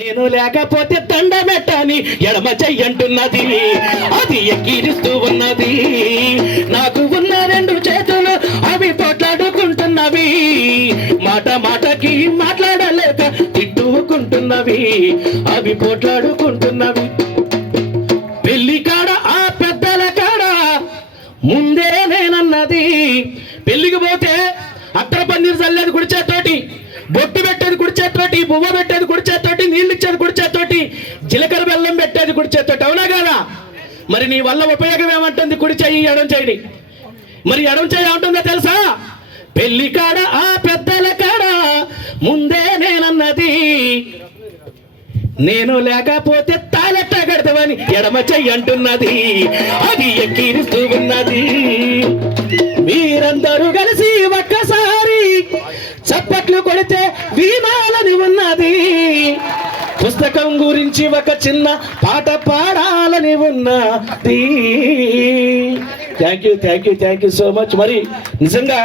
నేను లేకపోతే దండమెట్టని ఎడమ చెయ్యంటున్నది. అది ఎక్కిరిస్తూ ఉన్నది. నాకు ఉన్న రెండు చేతులు అవి పోట్లాడుకుంటున్నవి. మాట మాటకి మాట్లాడలేక తిట్టుకుంటున్నవి. అవి పోట్లాడుకుంటున్నవి. పెళ్ళి కాడ ఆ పెద్దల కాడ ముందే నేనన్నది. పెళ్ళికి పోతే అక్కడ పెట్టేది బువ్వ పెట్టేది కుడిచేతోటి నీళ్ళు ఇచ్చేది కుడిచేతోటి జీలకర్ర బెల్లం పెట్టేది కుడిచేతోటి అవునా కాదా? మరి నీ వల్ల ఉపయోగం ఏమంటుంది? కుడి చెయ్యి ఎడం చెయ్యి. మరి ఎడం చెయ్యి ఏమంటుందో తెలుసా? పెళ్ళి కాడ ఆ పెద్దల కాడ ముందే నేనన్నది. నేను లేకపోతే తాలెట్ట కడతావని ఎడమ చెయ్యి అంటున్నది. అది ఎక్కిరిస్తూ ఉన్నది. చప్పట్లు కొడితే భీమాలని ఉన్నది. పుస్తకం గురించి ఒక చిన్న పాట పాడాలని ఉన్నది. Thank you thank you thank you so much మరి నిజంగా